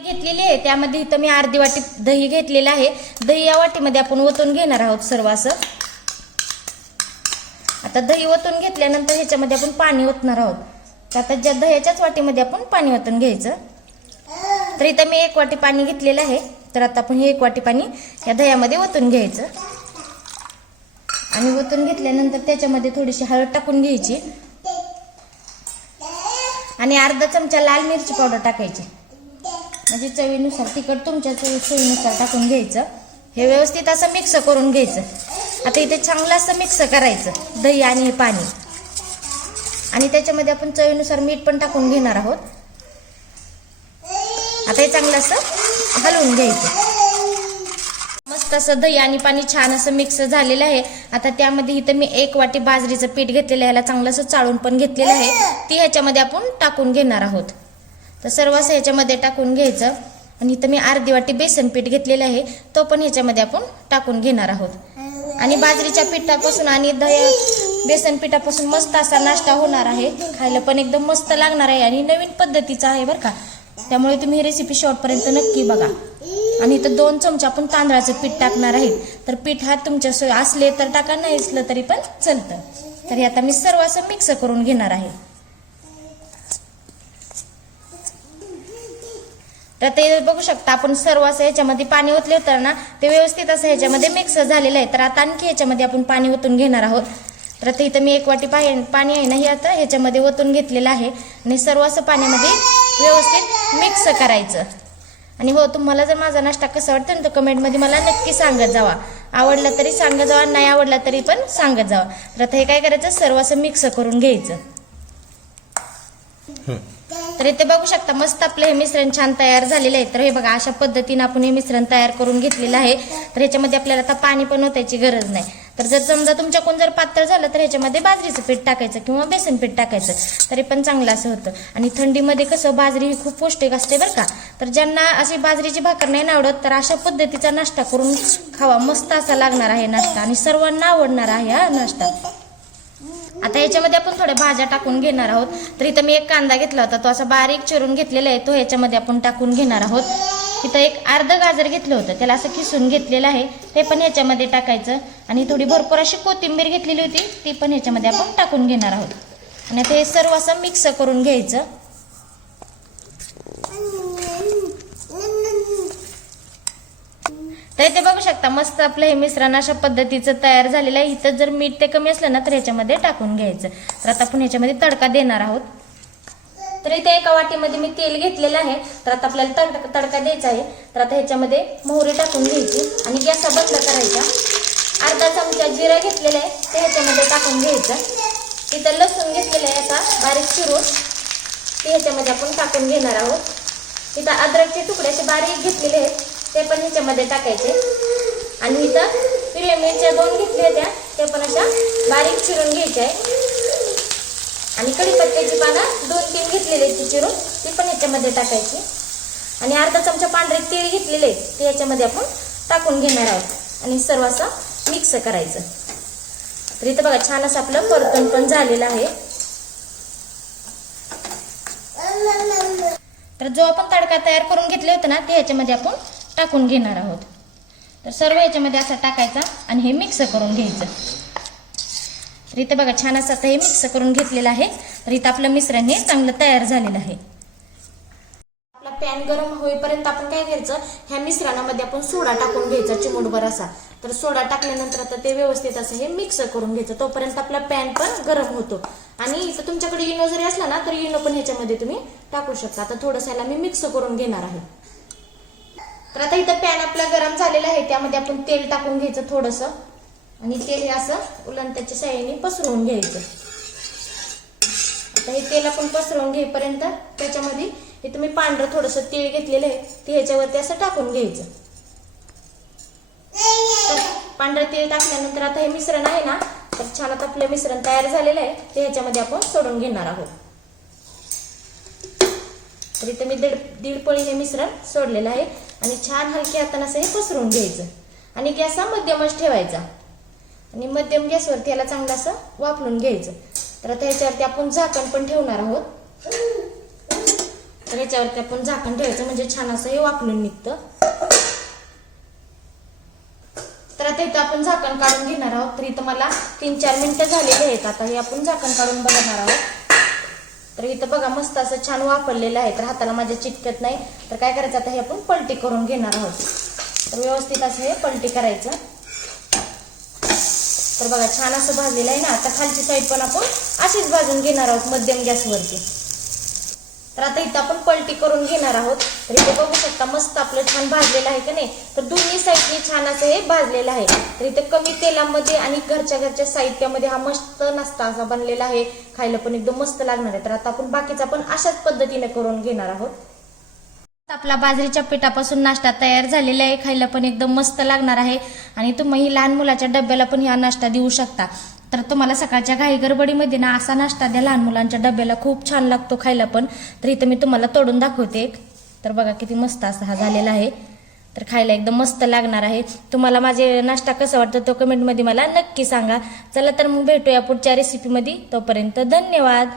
घेतलेली आहे. त्यामध्ये इथं मी अर्धी वाटी दही घेतलेलं आहे. दही या वाटीमध्ये आपण ओतून घेणार आहोत सर्व असं. आता दही ओतून घेतल्यानंतर ह्याच्यामध्ये आपण पाणी ओतणार आहोत. तर आता ज्या दह्याच्याच वाटीमध्ये आपण पाणी ओतून घ्यायचं तर इथं मी एक वाटी पाणी घेतलेलं आहे. तर आता आपण हे एक वाटी पाणी या दह्यामध्ये ओतून घ्यायचं. आणि ओतून घेतल्यानंतर त्याच्यामध्ये थोडीशी हळद टाकून घ्यायची. आणि अर्धा चमचा लाल मिरची पावडर टाकायची. म्हणजे चवीनुसार तिखट तुमच्या चवी सोयीनुसार टाकून घ्यायचं. हे व्यवस्थित असं मिक्स करून घ्यायचं. आता इथे चांगलं असं मिक्स करायचं. दही आणि हे पाणी. आणि त्याच्यामध्ये आपण चवीनुसार मीठ पण टाकून घेणार आहोत. आता हे चांगलं असं हलवून घ्यायचं. मस्त असं दही आणि पाणी छान असं मिक्स झालेलं आहे. आता त्यामध्ये इथं मी एक वाटी बाजरीचं पीठ घेतलेलं आहे. याला चांगलं असं चाळून पण घेतलेलं आहे. ती ह्याच्यामध्ये आपण टाकून घेणार आहोत. तर सर्व असं ह्याच्यामध्ये टाकून घ्यायचं. आणि इथं मी अर्धी वाटी बेसन पीठ घेतलेलं आहे. तो पण ह्याच्यामध्ये आपण टाकून घेणार आहोत. आणि बाजरीच्या पिठापासून आणि दह्या बेसन पिठापासून मस्त असा नाश्ता होणार आहे. खायला पण एकदम मस्त लागणार आहे आणि नवीन पद्धतीचा आहे बरं का. त्यामुळे तुम्ही ही रेसिपी शॉर्टपर्यंत नक्की बघा. आणि इथं दोन चमचे आपण तांदळाचं पीठ टाकणार आहेत तर पीठ हा तुमच्या सोय असले तर टाका नाही असलं तरी पण चालतं. तर हे आता मी सर्व असं मिक्स करून घेणार आहे. तर ते बघू शकता आपण सर्व असं ह्याच्यामध्ये पाणी ओतले होतं ना ते व्यवस्थित असं ह्याच्यामध्ये मिक्स झालेलं आहे. तर आता आणखी ह्याच्यामध्ये आपण पाणी ओतून घेणार आहोत. तर ते इथं मी एक वाटी पाणी पाणी आहे ना हे आता ह्याच्यामध्ये ओतून घेतलेलं आहे. आणि सर्व असं पाण्यामध्ये व्यवस्थित मिक्स करायचं. आणि हो तुम्हाला जर माझा नाश्ता कसा वाटतं ना तर कमेंटमध्ये मला नक्की सांगत जावा. आवडला तरी सांगत जावा नाही आवडला तरी पण सांगत जावा. तर आता हे काय करायचं? सर्व असं मिक्स करून घ्यायचं. तर इथे बघू शकता मस्त आपलं हे मिश्रण छान तयार झालेलं आहे. तर हे बघा अशा पद्धतीने आपण हे मिश्रण तयार करून घेतलेलं आहे. तर ह्याच्यामध्ये आपल्याला आता पाणी पण ओतायची गरज नाही. तर जर समजा तुमच्याकडून जर पातळ झालं तर ह्याच्यामध्ये बाजरीचं पीठ टाकायचं किंवा बेसन पीठ टाकायचं. तरी पण चांगलं असं होतं. आणि थंडीमध्ये कसं बाजरी ही खूप पौष्टिक असते बरं का. तर ज्यांना अशी बाजरीची भाकर नाही आवडत तर अशा पद्धतीचा नाश्ता करून खावा. मस्त असा लागणार आहे नाश्ता. आणि सर्वांना आवडणार आहे हा नाश्ता. आता याच्यामध्ये आपण थोड्या भाज्या टाकून घेणार आहोत. तर इथं मी एक कांदा घेतला होता तो असा बारीक चिरून घेतलेला आहे तो ह्याच्यामध्ये आपण टाकून घेणार आहोत. इथं एक अर्ध गाजर घेतलं होतं त्याला असं किसून घेतलेलं आहे ते पण ह्याच्यामध्ये टाकायचं. आणि थोडी भरपूर अशी कोथिंबीर घेतलेली होती ती पण ह्याच्यामध्ये आपण टाकून घेणार आहोत. आणि ते सर्व असं मिक्स करून घ्यायचं. तर इथे बघू शकता मस्त आपलं हे मिश्रण अशा पद्धतीचं तयार झालेलं आहे. इथं जर मीठ ते कमी असलं ना तर ह्याच्यामध्ये टाकून घ्यायचं. तर आता आपण ह्याच्यामध्ये तडका देणार आहोत. तर इथे एका वाटीमध्ये मी तेल घेतलेलं आहे. तर आता आपल्याला तडका तडका द्यायचा आहे. तर आता ह्याच्यामध्ये मोहरी टाकून घ्यायची आणि गॅस बंद करायचा. अर्धा चमचा जिरा घेतलेला आहे ते ह्याच्यामध्ये टाकून घ्यायचं. इथं लसूण घेतलेलं आहे असा बारीक चिरून. ते ह्याच्यामध्ये आपण टाकून घेणार आहोत. इथं अद्रकचे तुकडे असे बारीक घेतलेले आहेत. ते पण ह्याच्यामध्ये टाकायचे. आणि इथं हिरव्या मिरच्या दोन घेतल्या होत्या. ते पण अशा बारीक चिरून घ्यायच्या आहे आणि कढीपत्त्याची पानं दोन तीन घेतलेली आहेत ती चिरून. ती पण ह्याच्यामध्ये टाकायची. आणि अर्धा चमचा पांढरे तीळ घेतलेले ते ह्याच्यामध्ये आपण टाकून घेणार आहोत. आणि सर्व असं मिक्स करायचं. तर इथं बघा छान असं आपलं परतून पण झालेलं आहे. तर जो आपण तडका तयार करून घेतले होते ना ते ह्याच्यामध्ये आपण टाकून घेणार आहोत. तर सर्व ह्याच्यामध्ये असा टाकायचा आणि हे मिक्स करून घ्यायचं. तर इथं बघा छान असं आता हे मिक्स करून घेतलेलं आहे. तर इथं आपलं मिश्रण हे चांगलं तयार झालेलं आहे. आपला पॅन गरम होईपर्यंत आपण काय करायचं ह्या मिश्रणामध्ये आपण सोडा टाकून घ्यायचा चिमूटभर असा. तर सोडा टाकल्यानंतर आता ते व्यवस्थित असं हे मिक्स करून घ्यायचं. तोपर्यंत आपला पॅन पण गरम होतो. आणि इथं तुमच्याकडे इनो जरी असला ना तर इनो पण ह्याच्यामध्ये तुम्ही टाकू शकता. आता थोडंसं याला मी मिक्स करून घेणार आहे. तर आता इथं पॅन आपला गरम झालेला आहे त्यामध्ये आपण तेल टाकून घ्यायचं थोडंसं. आणि तेल हे असं उलंत्याच्या साह्याने पसरवून घ्यायचं. आता हे तेल आपण पसरवून घेईपर्यंत त्याच्यामध्ये हे तुम्ही पांढरं थोडंसं तेल घेतलेलं आहे ते ह्याच्यावरती असं टाकून घ्यायचं. पांढरं तेल टाकल्यानंतर आता हे मिश्रण आहे ना तर छान आता आपलं मिश्रण तयार झालेलं आहे ते ह्याच्यामध्ये आपण सोडून घेणार आहोत. तर इथं मी दीड दीड पळी हे मिश्रण सोडलेलं आहे. आणि छान हलक्या हाताने असं हे पसरून घ्यायचं. आणि गॅस हा मध्यमच ठेवायचा. आणि मध्यम गॅसवरती याला चांगलं असं वापरून घ्यायचं. तर आता ह्याच्यावरती आपण झाकण पण ठेवणार आहोत. तर ह्याच्यावरती आपण झाकण ठेवायचं म्हणजे छान असं हे वापरून निघतं. तर आता इथं आपण झाकण काढून घेणार आहोत. तर इथं मला तीन चार मिनिटं झालेली आहेत. आता हे आपण झाकण काढून बघणार आहोत. तर इथं बघा मस्त असं छान वापरलेलं आहे. तर हाताला माझ्या चिटकत नाही. तर काय करायचं आता हे आपण पलटी करून घेणार आहोत. तर व्यवस्थित असं हे पलटी करायचं. तर बघा छान असं भाजलेलं आहे ना. आता खालची साईड पण आपण अशीच भाजून घेणार आहोत मध्यम गॅसवरती. तर आता इथं आपण पलटी करून घेणार आहोत. तर इथे बघू शकता मस्त आपलं छान भाजलेलं आहे का नाही? तर दोन्ही साईडने छान असं हे भाजलेलं आहे. तर इथे कमी तेलामध्ये आणि घरच्या घरच्या साहित्यामध्ये हा मस्त नाश्ता असा बनलेला आहे. खायला पण एकदम मस्त लागणार आहे. तर आता आपण बाकीचा पण अशाच पद्धतीने करून घेणार आहोत. आपला बाजरीच्या पिठापासून नाश्ता तयार झालेला आहे. खायला पण एकदम मस्त लागणार आहे. आणि तुम्ही लहान मुलाच्या डब्याला पण हा नाश्ता देऊ शकता. तर तुम्हाला सकाळच्या घाई गडबडीमध्ये ना असा नाश्ता द्या लहान मुलांच्या डब्याला खूप छान लागतो खायला पण. तर इथं मी तुम्हाला तोडून दाखवते तर बघा किती मस्त असा हा झालेला आहे. तर खायला एकदम मस्त लागणार आहे. तुम्हाला माझे नाश्ता कसा वाटतं तो कमेंटमध्ये मला नक्की सांगा. चला तर मग भेटूया पुढच्या रेसिपीमध्ये तोपर्यंत धन्यवाद.